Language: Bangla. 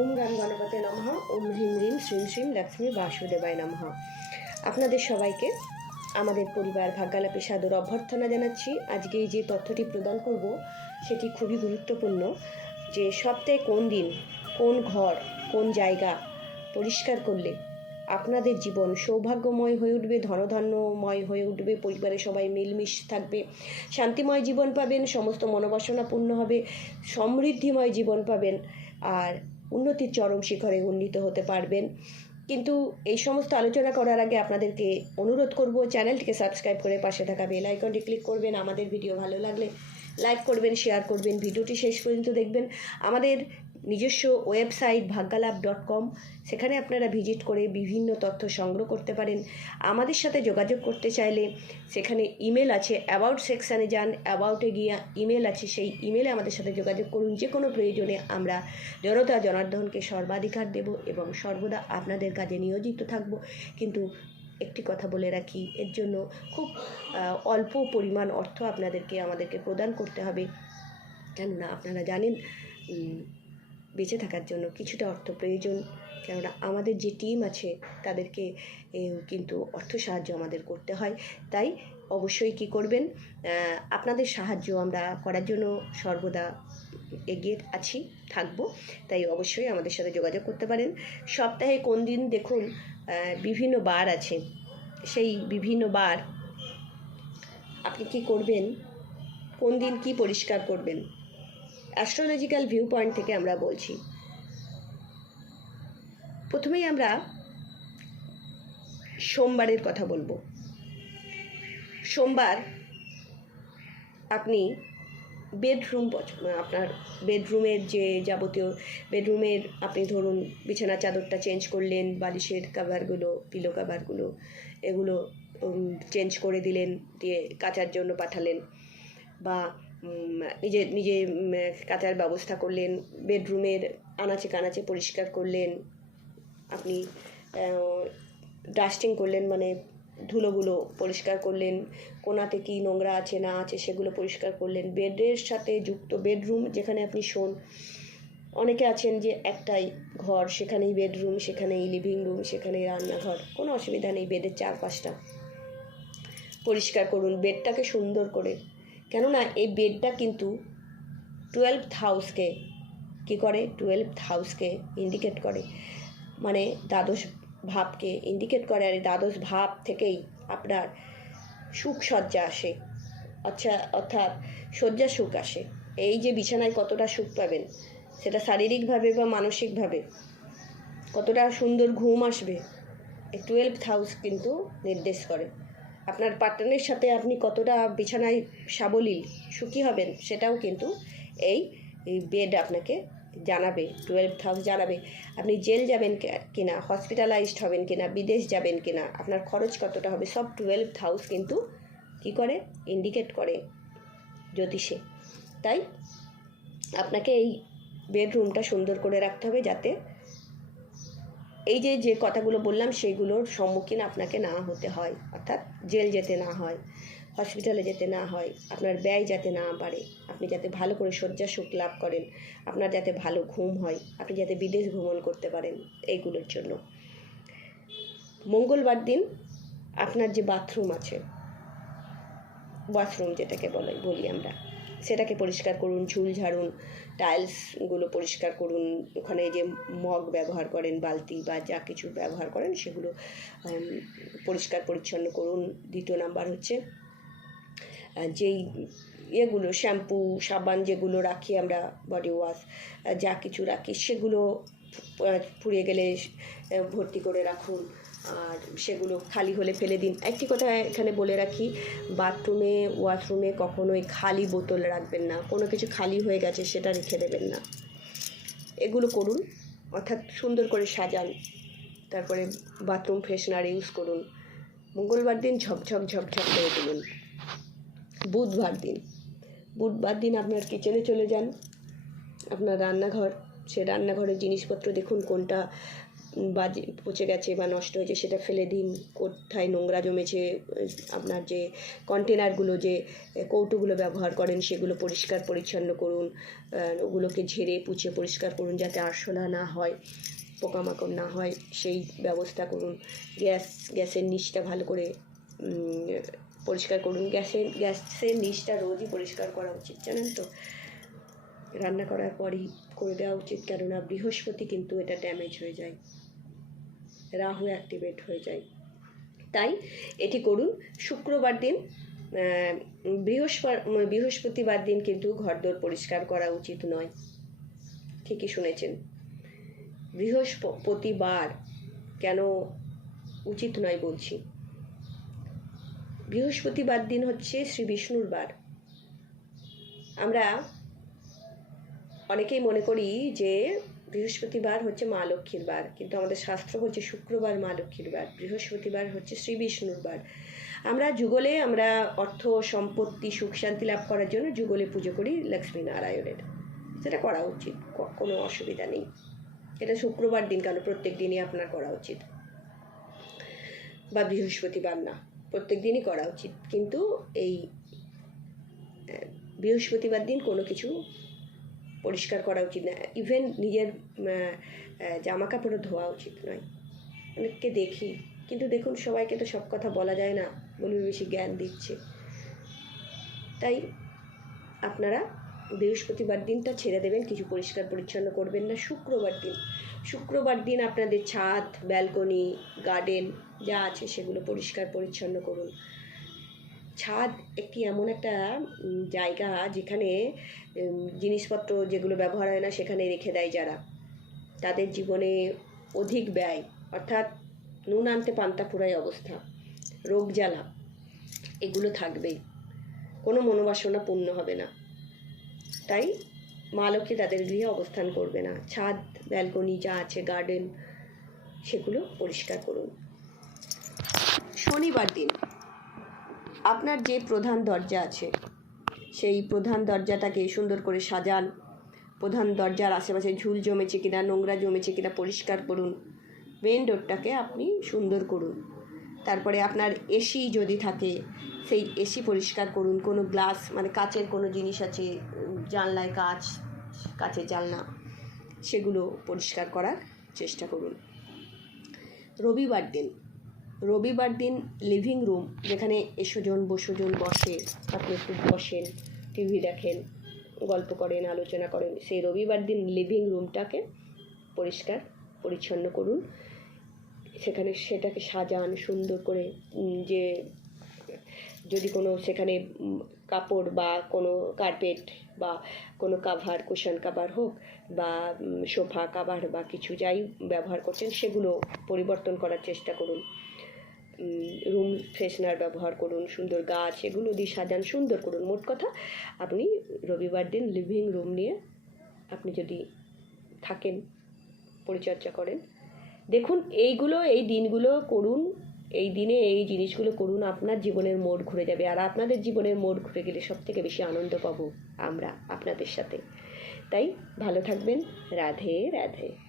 ওম গান গণপতে নমঃ, ওম হ্রিম হ্রিম, শ্রীম শ্রীম, লক্ষ্মী বাসুদেবায় নমঃ। আপনাদের সবাইকে, আমাদের পরিবার ভাগ্যালাপে সাদর অভ্যর্থনা জানাচ্ছি। আজকে এই যে তথ্যটি প্রদান করব, সেটি খুবই গুরুত্বপূর্ণ যে সপ্তাহে কোন দিন, কোন ঘর, কোন জায়গা পরিষ্কার করলে আপনাদের জীবন সৌভাগ্যময় হয়ে উঠবে, ধনধন্যময় হয়ে উঠবে, পরিবারের সবাই মিলমিশ থাকবে, শান্তিময় জীবন পাবেন, সমস্ত মনোবাসনা পূর্ণ হবে, সমৃদ্ধিময় জীবন পাবেন। আর উন্নতির চরম শিখরে উন্নীত হতে পারবেন। কিন্তু এই সমস্ত আলোচনা করার আগে আপনাদেরকে অনুরোধ করব, চ্যানেলটিকে সাবস্ক্রাইব করে পাশে থাকা বেল আইকনটি ক্লিক করবেন। আমাদের ভিডিও ভালো লাগলে লাইক করবেন, শেয়ার করবেন। ভিডিওটি শেষ পর্যন্ত দেখবেন। আমাদের নিজস্ব ওয়েবসাইট ভাগ্যালাভ ডট কম, সেখানে আপনারা ভিজিট করে বিভিন্ন তথ্য সংগ্রহ করতে পারেন। আমাদের সাথে যোগাযোগ করতে চাইলে সেখানে ইমেল আছে, অ্যাবাউট সেকশানে যান, অ্যাবাউটে গিয়ে ইমেল আছে, সেই ইমেলে আমাদের সাথে যোগাযোগ করুন। যে কোনো প্রয়োজনে আমরা জনতা জনার্দনকে সর্বাধিকার দেব এবং সর্বদা আপনাদের কাজে নিয়োজিত থাকব। কিন্তু একটি কথা বলে রাখি, এর জন্য খুব অল্প পরিমাণ অর্থ আপনাদেরকে, আমাদেরকে প্রদান করতে হবে। কেননা আপনারা জানেন বেঁচে থাকার জন্য কিছুটা অর্থ প্রয়োজন। কেননা আমাদের যে টিম আছে, তাদেরকে কিন্তু অর্থ সাহায্য আমাদের করতে হয়। তাই অবশ্যই কি করবেন? আপনাদের সাহায্য আমরা করার জন্য সর্বদা এগিয়ে আছি, থাকব। তাই অবশ্যই আমাদের সাথে যোগাযোগ করতে পারেন। সপ্তাহে কোন দিন দেখুন বিভিন্ন বার আছে। সেই বিভিন্ন বার আপনি কি করবেন? কোন দিন কি পরিষ্কার করবেন? অ্যাস্ট্রোলজিক্যাল ভিউ পয়েন্ট থেকে আমরা বলছি। প্রথমেই আমরা সোমবারের কথা বলব। সোমবার আপনি বেডরুম আপনার বেডরুমের যে যাবতীয়, বেডরুমের আপনি ধরুন বিছানা চাদরটা চেঞ্জ করলেন, বালিশের কাভারগুলো পিলো কাভারগুলো এগুলো চেঞ্জ করে দিলেন, দিয়ে কাচার জন্য পাঠালেন। বা নিজে নিজে কাচার ব্যবস্থা করলেন, বেডরুমের আনাচে কানাচে পরিষ্কার করলেন, আপনি ডাস্টিং করলেন মানে ধুলোগুলো পরিষ্কার করলেন, কোনাতে কি নোংরা আছে, না আছে, সেগুলো পরিষ্কার করলেন, বেডের সাথে যুক্ত বেডরুম যেখানে আপনি শোন, অনেকে আছেন যে একটাই ঘর, সেখানেই বেডরুম, সেখানেই লিভিং রুম সেখানেই রান্নাঘর, কোনো অসুবিধা নেই, বেডের চারপাশটা পরিষ্কার করুন, বেডটাকে সুন্দর করে কেননা এই বেডটা কিন্তু টুয়েলভ হাউসকে কী করে? টুয়েলভ হাউসকে ইন্ডিকেট করে। মানে দ্বাদশ ভাবকে ইন্ডিকেট করে আর এই দ্বাদশ ভাব থেকেই আপনার সুখ সজ্জা আসে। আচ্ছা অর্থাৎ শয্যা সুখ আসে। এই যে বিছানায় কতটা সুখ পাবেন, সেটা শারীরিকভাবে বা মানসিকভাবে কতটা সুন্দর ঘুম আসবে, এই টুয়েলভ হাউস কিন্তু নির্দেশ করে। আপনার পার্টনারের সাথে আপনি কতটা বিছানায় সাবলীল, সুখী হবেন সেটাও কিন্তু এই বেড আপনাকে জানাবে টুয়েলভ হাউস জানাবে। আপনি জেল যাবেন কিনা হসপিটালাইজড হবেন কিনা, বিদেশ যাবেন কিনা, আপনার খরচ কতটা হবে, সব টুয়েলভ হাউস কিন্তু কি করে? ইন্ডিকেট করে জ্যোতিষে। তাই আপনাকে এই বেডরুমটা সুন্দর করে রাখতে হবে যাতে এই যে যে কথাগুলো বললাম সেইগুলোর সম্মুখীন আপনাকে না হতে হয়। অর্থাৎ জেল যেতে না হয় হসপিটালে যেতে না হয়, আপনার ব্যয় যাতে না বাড়ে, আপনি যাতে ভালো করে শয্যা সুখ লাভ করেন, আপনার যাতে ভালো ঘুম হয়, আপনি যাতে বিদেশ ভ্রমণ করতে পারেন, এইগুলোর জন্য। মঙ্গলবার দিন আপনার যে বাথরুম আছে বাথরুম যেটাকে বলে, বলি আমরা সেটাকে পরিষ্কার করুন ঝুল ঝাড়ুন টাইলসগুলো পরিষ্কার করুন, ওখানে যে মগ ব্যবহার করেন, বালতি বা যা কিছু ব্যবহার করেন সেগুলো পরিষ্কার পরিচ্ছন্ন করুন। দ্বিতীয় নাম্বার হচ্ছে যেই ইয়েগুলো, শ্যাম্পু, সাবান যেগুলো রাখি আমরা বডি ওয়াশ যা কিছু রাখি সেগুলো ফুরিয়ে গেলে ভর্তি করে রাখুন। আর সেগুলো খালি হলে ফেলে দিন। একটি কথা এখানে বলে রাখি, বাথরুমে, ওয়াশরুমে কখনোই খালি বোতল রাখবেন না। কোনো কিছু খালি হয়ে গেছে সেটা রেখে দেবেন না। এগুলো করুন, অর্থাৎ সুন্দর করে সাজান। তারপরে বাথরুম ফ্রেশনার ইউজ করুন। মঙ্গলবার দিন ঝকঝক ঝকঝক করে তুলুন। বুধবার দিন। বুধবার দিন আপনার কিচেনে চলে যান। আপনার রান্নাঘর, সে রান্নাঘরের জিনিসপত্র দেখুন কোনটা বাজে, পচে গেছে বা নষ্ট হয়েছে, সেটা ফেলে দিন। কোথায় নোংরা জমেছে, আপনার যে কন্টেনারগুলো, যে কৌটোগুলো ব্যবহার করেন, সেগুলো পরিষ্কার পরিচ্ছন্ন করুন ওগুলোকে ঝেড়ে পুছে পরিষ্কার করুন যাতে আরশোলা না হয়, পোকামাকড় না হয়, সেই ব্যবস্থা করুন। গ্যাস, গ্যাসের নিচটা ভালো করে পরিষ্কার করুন। গ্যাসের গ্যাসের নিচটা রোজই পরিষ্কার করা উচিত, জানেন তো? রান্না করার পরই করে দেওয়া উচিত, কেননা বৃহস্পতি কিন্তু এটা ড্যামেজ হয়ে যায়। রাহু অ্যাক্টিভেট হয়ে যায়। তাই এটি করুন। শুক্রবার দিন বৃহস্পতি বৃহস্পতিবার দিন কিন্তু ঘরদোর পরিষ্কার করা উচিত নয়। ঠিকই শুনেছেন। বৃহস্পতিবার কেন উচিত নয় বলছি। বৃহস্পতিবার দিন হচ্ছে শ্রী বিষ্ণুর বার। আমরা অনেকেই মনে করি যে বৃহস্পতিবার হচ্ছে মা লক্ষ্মীর বার, কিন্তু আমাদের শাস্ত্র হচ্ছে শুক্রবার মা লক্ষ্মীর বার, বৃহস্পতিবার হচ্ছে শ্রী বিষ্ণুর বার। আমরা যুগলে আমরা অর্থ, সম্পত্তি, সুখ শান্তি লাভ করার জন্য যুগলে পুজো করি লক্ষ্মী নারায়ণের সেটা করা উচিত কোনো অসুবিধা নেই। এটা শুক্রবার দিন কেন প্রত্যেক দিনই আপনার করা উচিত। বা বৃহস্পতিবার না, প্রত্যেক দিনই করা উচিত। কিন্তু এই বৃহস্পতিবার দিন কোনো কিছু পরিষ্কার করা উচিত না। ইভেন নিজের জামা কাপড়ও ধোয়া উচিত নয়। অনেককে দেখি, কিন্তু দেখুন সবাইকে তো সব কথা বলা যায় না বলবে বেশি জ্ঞান দিচ্ছে। তাই আপনারা বৃহস্পতিবার দিনটা ছেড়ে দেবেন, কিছু পরিষ্কার পরিচ্ছন্ন করবেন না। শুক্রবার দিন শুক্রবার দিন আপনাদের ছাদ, ব্যালকনি, গার্ডেন যা আছে সেগুলো পরিষ্কার পরিচ্ছন্ন করুন। ছাদ একটি এমন একটা জায়গা যেখানে জিনিসপত্র যেগুলো ব্যবহার হয় না সেখানে রেখে দেয় যারা। তাদের জীবনে অধিক ব্যয়, অর্থাৎ নুন আনতে পান্তা ফুরাই অবস্থা, রোগ জ্বালা, এগুলো থাকবেই। কোনো মনোবাসনা পূর্ণ হবে না। তাই মা লক্ষ্মী তাদের গৃহে অবস্থান করবে না। ছাদ, ব্যালকনি যা আছে, গার্ডেন, সেগুলো পরিষ্কার করুন। শনিবার দিন আপনার যে প্রধান দরজা আছে, সেই প্রধান দরজাটাকে সুন্দর করে সাজান। প্রধান দরজার আশেপাশে ঝুল জমেছে কিনা, নোংরা জমেছে কিনা পরিষ্কার করুন। মেন ডোরটাকে আপনি সুন্দর করুন। তারপরে আপনার এসি যদি থাকে, সেই এসি পরিষ্কার করুন। কোনো গ্লাস মানে কাচের কোনো জিনিস আছে, জানলায় কাচ কাচের জানলা, সেগুলো পরিষ্কার করার চেষ্টা করুন। রবিবার দিন রবিবার দিন লিভিং রুম যেখানে এসোজন, বসোজন বসে, আপনি একটু বসেন টিভি দেখেন, গল্প করেন, আলোচনা করেন, সেই রবিবার দিন লিভিং রুমটাকে পরিষ্কার, পরিচ্ছন্ন করুন। সেখানে সেটাকে সাজান, সুন্দর করে যে যদি কোনো সেখানে কাপড় বা কোনো কার্পেট বা কোনো কাভার কুশন কাভার হোক বা সোফা কাভার বা কিছু যাই ব্যবহার করছেন, সেগুলো পরিবর্তন করার চেষ্টা করুন। রুম ফ্রেশনার ব্যবহার করুন, সুন্দর গাছ, এগুলো দিয়ে সাজান, সুন্দর করুন। মোট কথা, আপনি রবিবার দিন লিভিং রুম নিয়ে আপনি যদি থাকেন, পরিচর্যা করেন, দেখুন এইগুলো, এই দিনগুলো করুন, এই দিনে এই জিনিসগুলো করুন, আপনার জীবনের মোড় ঘুরে যাবে। আর আপনাদের জীবনের মোড় ঘুরে গেলে সব থেকে বেশি আনন্দ পাবো আমরা আপনাদের সাথে। তাই ভালো থাকবেন। রাধে রাধে।